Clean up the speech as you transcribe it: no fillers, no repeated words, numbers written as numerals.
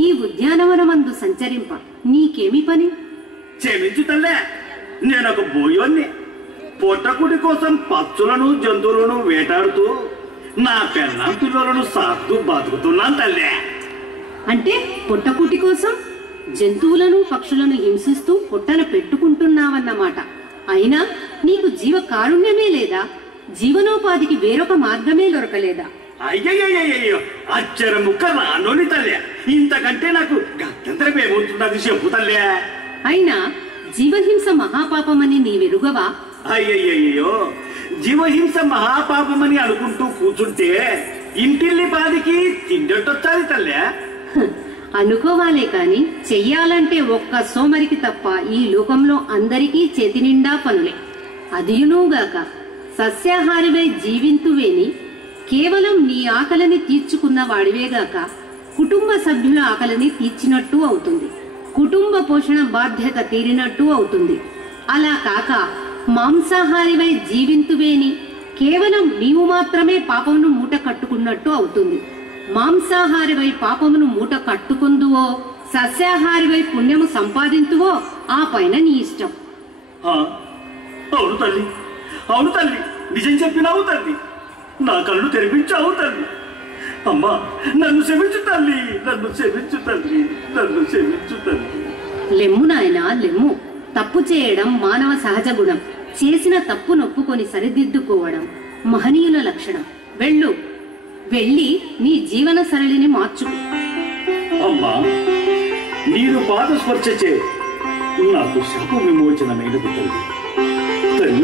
ఈ ఉద్యానవనమందు సంచరింప నీకేమి పని? క్షమించు తల్లే, నేనొక బోయోన్ని. పొట్టకుడి కోసం పచ్చులను జంతువులను వేటాడుతూ నా పెళ్ళాం పిల్లలను సాగుతూ బతుకుతున్నాను తల్లే. అంటే పొట్టకూటి కోసం జంతువులను పక్షులను హింసిస్తూ పొట్టన పెట్టుకుంటున్నావన్నమాట. అయినా నీకు జీవ కారుణ్యమే లేదా? జీవనోపాధికి వేరొక మార్గమే దొరకలేదా? అయ్యయ్యో, అచ్చర ముక్క నానోని తల్లే. ఇంతకంటే నాకు గత్యంతరం ఏమవుతున్నది చెప్పు తల్లే. అయినా జీవహింస మహాపాపమని నీవెరుగవా? అయ్యయ్యో, జీవహింస మహాపాపమని అనుకుంటూ కూర్చుంటే ఇంటిల్లి పాదికి తిండొట్టొచ్చాలి తల్లే. అనుకోవాలే కాని చెయ్యాలంటే ఒక్క సోమరికి తప్ప ఈ లోకంలో అందరికీ చేతి నిండా పనులే. అదియునుగాక సస్యాహారివై జీవింతువేని కేవలం నీ ఆకలిని తీర్చుకున్న వాడివేగాక కుటుంబ సభ్యుల ఆకలిని తీర్చినట్టు అవుతుంది. కుటుంబ పోషణ బాధ్యత తీరినట్టు అవుతుంది. అలా కాక మాంసాహారివై జీవింతువేని కేవలం నీవు మాత్రమే పాపమును మూట కట్టుకున్నట్టు అవుతుంది. మాంసాహారివై పాపమును మూట కట్టుకుందువో సస్యాహారివై పుణ్యము సంపాదింతువో ఆ పైన నీ ఇష్టం. అవును తల్లి, అవును తల్లి, నిజం చెప్పినావు తల్లి. నా కళ్ళు తెరిపించావు తల్లి. అమ్మా, నన్ను క్షమించు తల్లి, నన్ను క్షమించు తల్లి, నన్ను క్షమించు తల్లి. లెమ్ము నాయనా లెమ్ము. తప్పు చేయడం మానవ సహజ గుణం. చేసిన తప్పు నొప్పుకొని సరిదిద్దుకోవడం మహనీయుల లక్షణం. వెళ్ళు, వెళ్ళి నీ జీవన సరళిని మార్చుకో. అమ్మా, నీరు పాద స్పర్శచే నాకు శాప విమోచనమైనది తల్లి.